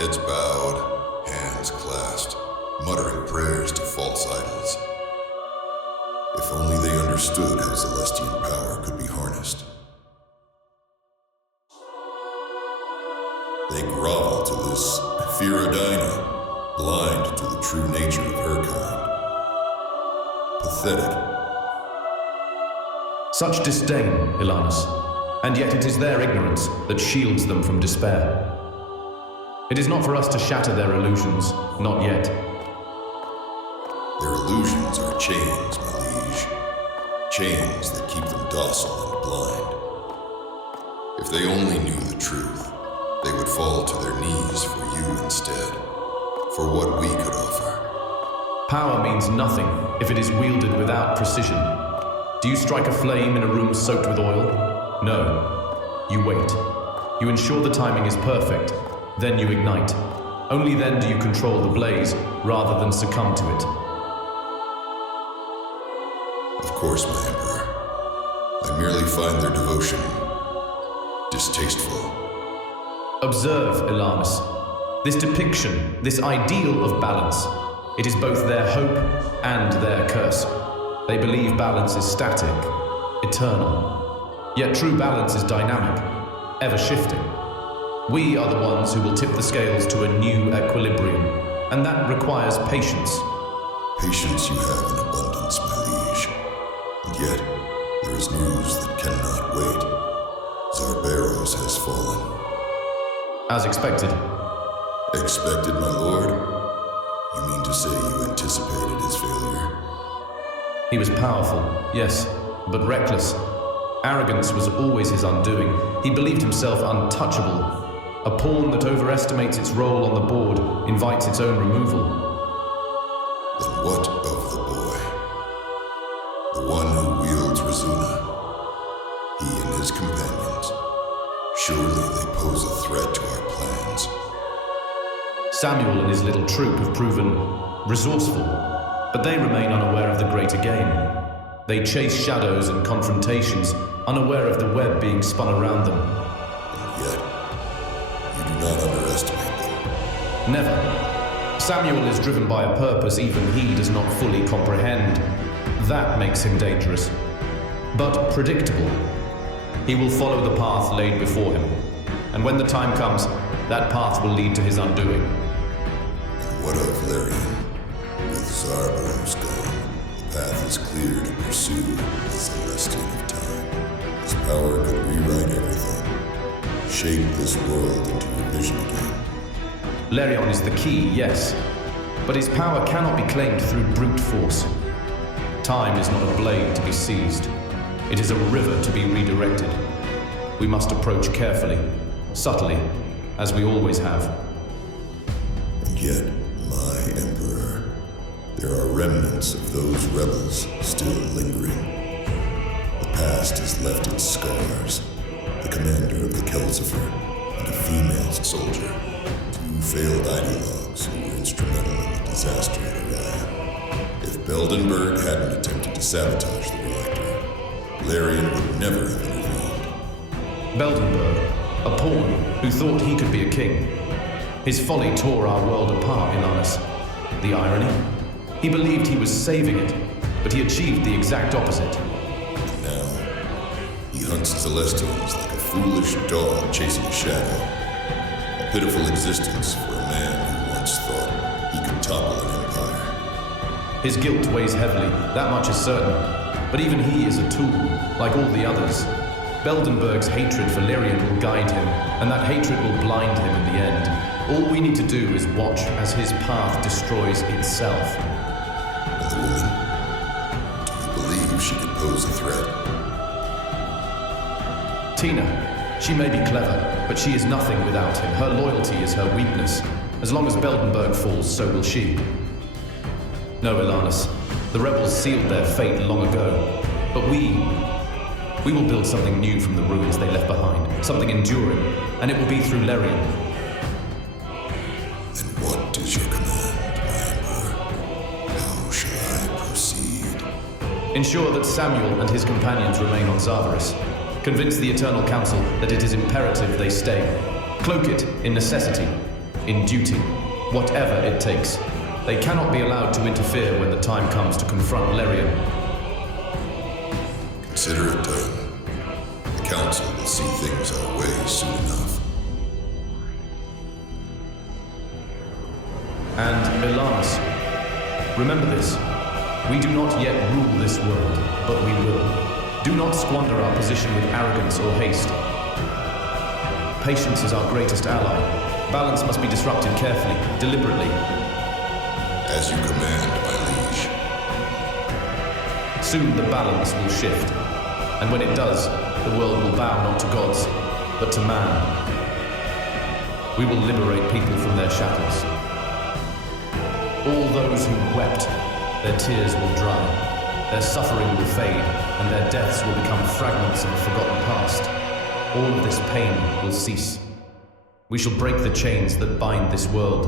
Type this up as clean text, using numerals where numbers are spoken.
heads bowed, hands clasped, muttering prayers to false idols. If only they understood how Celestian power could be harnessed. They grovel to this Pherodina, blind to the true nature of her kind. Pathetic. Such disdain, Ilanus, and yet it is their ignorance that shields them from despair. It is not for us to shatter their illusions, not yet. Their illusions are chains, my liege. Chains that keep them docile and blind. If they only knew the truth, they would fall to their knees for you instead, for what we could offer. Power means nothing if it is wielded without precision. Do you strike a flame in a room soaked with oil? No. You wait. You ensure the timing is perfect. Then you ignite. Only then do you control the blaze, rather than succumb to it. Of course, my Emperor. I merely find their devotion distasteful. Observe, Ilanus. This depiction, this ideal of balance, it is both their hope and their curse. They believe balance is static, eternal. Yet true balance is dynamic, ever shifting. We are the ones who will tip the scales to a new equilibrium, and that requires patience. Patience you have in abundance, my liege. And yet, there is news that cannot wait. Zarberos has fallen. As expected. Expected, my lord? You mean to say you anticipated his failure? He was powerful, yes, but reckless. Arrogance was always his undoing. He believed himself untouchable. A pawn that overestimates its role on the board invites its own removal. Then what of the boy? The one who wields Razuna? He and his companions. Surely they pose a threat to our plans. Samuel and his little troop have proven resourceful, but they remain unaware of the greater game. They chase shadows and confrontations, unaware of the web being spun around them. And yet, you do not underestimate them. Never. Samuel is driven by a purpose even he does not fully comprehend. That makes him dangerous, but predictable. He will follow the path laid before him, and when the time comes, that path will lead to his undoing. And what of Larian? With Zarberos gone, the path is clear to pursue the Celestian of Time. His power could rewrite everything, shape this world into a vision again. Larion is the key, yes, but his power cannot be claimed through brute force. Time is not a blade to be seized. It is a river to be redirected. We must approach carefully, subtly, as we always have. And yet, my Emperor, there are remnants of those rebels still lingering. The past has left its scars. The commander of the Kelsifer and a female soldier. Two failed ideologues who were instrumental in the disaster at Orion. If Beldenberg hadn't attempted to sabotage the reactor, Larian would never have intervened. Beldenberg, a pawn who thought he could be a king. His folly tore our world apart, Ilanus. The irony? He believed he was saving it, but he achieved the exact opposite. And now, he hunts Celestials like a foolish dog chasing a shadow. A pitiful existence for a man who once thought he could topple an empire. His guilt weighs heavily, that much is certain. But even he is a tool, like all the others. Beldenberg's hatred for Larian will guide him, and that hatred will blind him in the end. All we need to do is watch as his path destroys itself. And the woman? Do you believe she could pose a threat? Tina. She may be clever, but she is nothing without him. Her loyalty is her weakness. As long as Beldenberg falls, so will she. No, Ilanus. The rebels sealed their fate long ago. But we will build something new from the ruins they left behind. Something enduring. And it will be through Larian. Then what is your command, my Emperor? How shall I proceed? Ensure that Samuel and his companions remain on Zarberos. Convince the Eternal Council that it is imperative they stay. Cloak it in necessity. in duty, whatever it takes. They cannot be allowed to interfere when the time comes to confront Lerian. Consider it done. The Council will see things our way soon enough. And Elamis, remember this. We do not yet rule this world, but we will. Do not squander our position with arrogance or haste. Patience is our greatest ally. Balance must be disrupted carefully, deliberately. As you command, my liege. Soon the balance will shift. And when it does, the world will bow not to gods, but to man. We will liberate people from their shackles. All those who wept, their tears will dry, their suffering will fade, and their deaths will become fragments of a forgotten past. All of this pain will cease. We shall break the chains that bind this world,